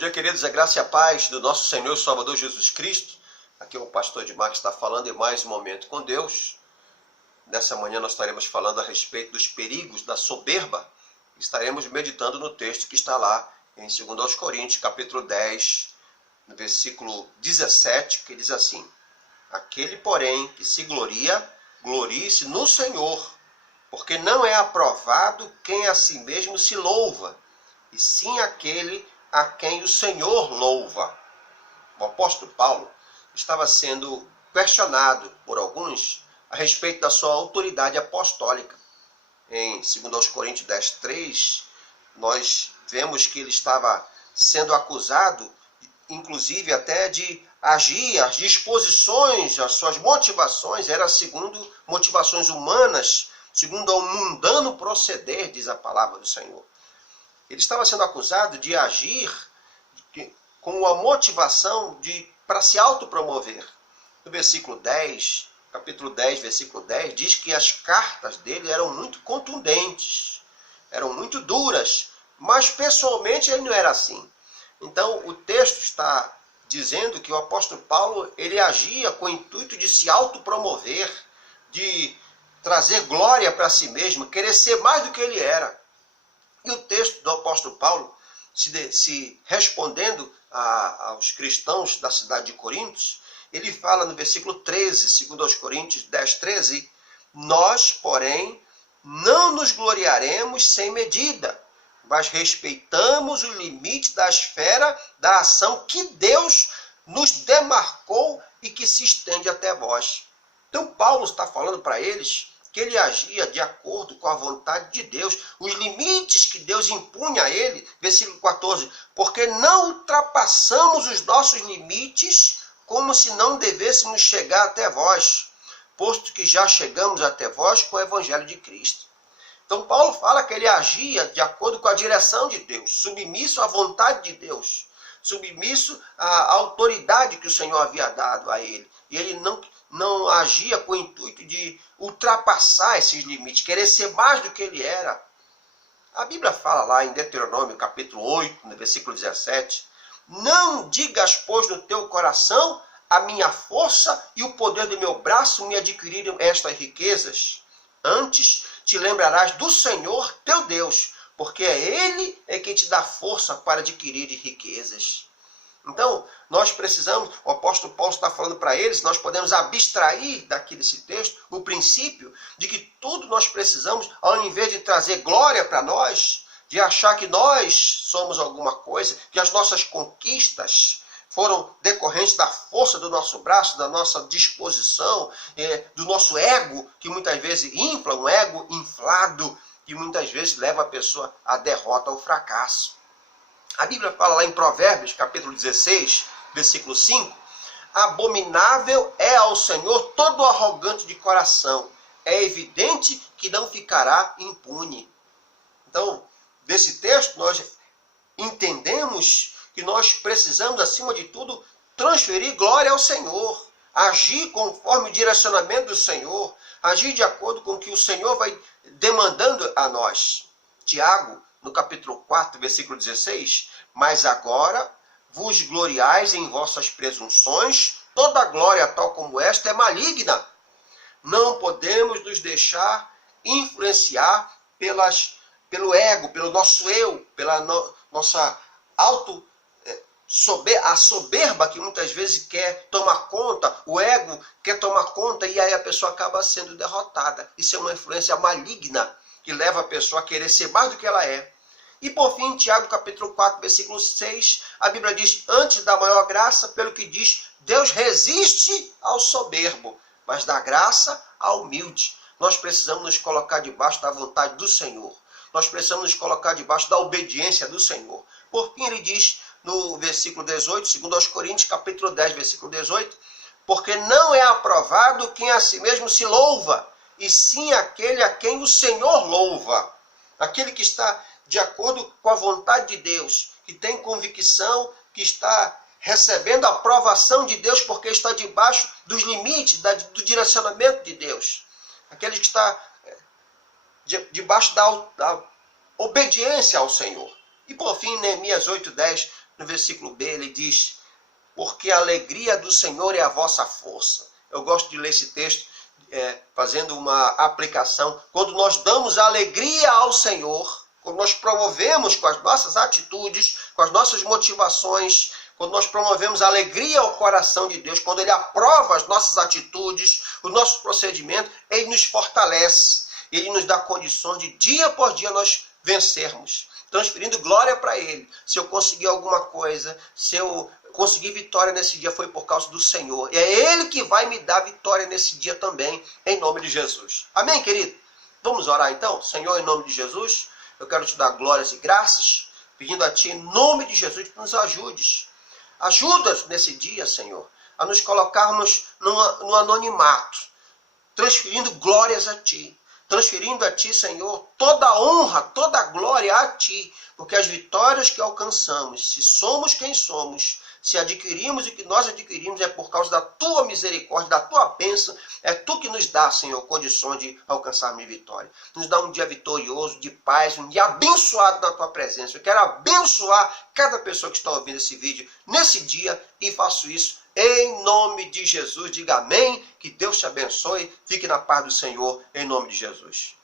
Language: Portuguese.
dia, queridos. A graça e a paz do nosso Senhor e Salvador Jesus Cristo. Aqui é o pastor Edmar que está falando em mais um momento com Deus. Nessa manhã nós estaremos falando a respeito dos perigos da soberba. Estaremos meditando no texto que está lá em 2 Coríntios, capítulo 10, no versículo 17, que diz assim: aquele, porém, que se gloria, glorie-se no Senhor, porque não é aprovado quem a si mesmo se louva, e sim aquele a quem o Senhor louva. O apóstolo Paulo estava sendo questionado por alguns a respeito da sua autoridade apostólica. Em 2 Coríntios 10, 3, nós vemos que ele estava sendo acusado, inclusive até de agir, as disposições, as suas motivações eram segundo motivações humanas, segundo o mundano proceder, diz a palavra do Senhor. Ele estava sendo acusado de agir com a motivação para se autopromover. No versículo 10, capítulo 10, versículo 10, diz que as cartas dele eram muito contundentes, eram muito duras, mas pessoalmente ele não era assim. Então o texto está dizendo que o apóstolo Paulo ele agia com o intuito de se autopromover, de trazer glória para si mesmo, querer ser mais do que ele era. E o texto do apóstolo Paulo, se respondendo aos cristãos da cidade de Corinto, ele fala no versículo 13, 2 Coríntios 10, 13, nós, porém, não nos gloriaremos sem medida, mas respeitamos o limite da esfera da ação que Deus nos demarcou e que se estende até vós. Então Paulo está falando para eles que ele agia de acordo com a vontade de Deus, os limites que Deus impunha a ele, versículo 14, porque não ultrapassamos os nossos limites como se não devêssemos chegar até vós, posto que já chegamos até vós com o evangelho de Cristo. Então Paulo fala que ele agia de acordo com a direção de Deus, submisso à vontade de Deus, submisso à autoridade que o Senhor havia dado a ele. E ele não agia com o intuito de ultrapassar esses limites, querer ser mais do que ele era. A Bíblia fala lá em Deuteronômio, capítulo 8, no versículo 17, não digas, pois, no teu coração, a minha força e o poder do meu braço me adquiriram estas riquezas. Antes te lembrarás do Senhor teu Deus, porque é Ele quem te dá força para adquirir riquezas. Então, nós precisamos, o apóstolo Paulo está falando para eles, nós podemos abstrair daqui desse texto o princípio de que tudo nós precisamos, ao invés de trazer glória para nós, de achar que nós somos alguma coisa, que as nossas conquistas foram decorrentes da força do nosso braço, da nossa disposição, do nosso ego, que muitas vezes infla, um ego inflado, que muitas vezes leva a pessoa à derrota, ao fracasso. A Bíblia fala lá em Provérbios, capítulo 16, versículo 5, abominável é ao Senhor todo arrogante de coração, é evidente que não ficará impune. Então, desse texto, nós entendemos que nós precisamos, acima de tudo, transferir glória ao Senhor, agir conforme o direcionamento do Senhor, agir de acordo com o que o Senhor vai demandando a nós. Tiago, no capítulo 4, versículo 16, mas agora vos gloriais em vossas presunções, toda glória tal como esta é maligna. Não podemos nos deixar influenciar pelo ego, pelo nosso eu, pela nossa a soberba que muitas vezes quer tomar conta, o ego quer tomar conta e aí a pessoa acaba sendo derrotada. Isso é uma influência maligna que leva a pessoa a querer ser mais do que ela é. E por fim, Tiago capítulo 4, versículo 6, a Bíblia diz, antes da maior graça, pelo que diz, Deus resiste ao soberbo, mas dá graça ao humilde. Nós precisamos nos colocar debaixo da vontade do Senhor. Nós precisamos nos colocar debaixo da obediência do Senhor. Por fim, ele diz no versículo 18, 2 Coríntios, capítulo 10, versículo 18, porque não é aprovado quem a si mesmo se louva, e sim aquele a quem o Senhor louva. Aquele que está de acordo com a vontade de Deus, que tem convicção, que está recebendo a aprovação de Deus, porque está debaixo dos limites, do direcionamento de Deus. Aquele que está debaixo da obediência ao Senhor. E por fim, Neemias 8:10 no versículo B, ele diz: porque a alegria do Senhor é a vossa força. Eu gosto de ler esse texto fazendo uma aplicação. Quando nós damos alegria ao Senhor, quando nós promovemos com as nossas atitudes, com as nossas motivações, quando nós promovemos alegria ao coração de Deus, quando Ele aprova as nossas atitudes, os nossos procedimentos, Ele nos fortalece. Ele nos dá condições de dia por dia nós vencermos, transferindo glória para Ele. Se eu conseguir alguma coisa, se eu conseguir vitória nesse dia, foi por causa do Senhor. E é Ele que vai me dar vitória nesse dia também, em nome de Jesus. Amém, querido? Vamos orar então? Senhor, em nome de Jesus, eu quero te dar glórias e graças, pedindo a Ti, em nome de Jesus, que nos ajudes. Ajuda-nos nesse dia, Senhor, a nos colocarmos no anonimato, transferindo glórias a Ti. Transferindo a Ti, Senhor, toda a honra, toda a glória a Ti. Porque as vitórias que alcançamos, se somos quem somos, se adquirimos o que nós adquirimos, é por causa da Tua misericórdia, da Tua bênção. É Tu que nos dá, Senhor, condições de alcançarmos vitória. Nos dá um dia vitorioso, de paz, um dia abençoado na Tua presença. Eu quero abençoar cada pessoa que está ouvindo esse vídeo nesse dia e faço isso em nome de Jesus. Diga amém, que Deus te abençoe, fique na paz do Senhor, em nome de Jesus.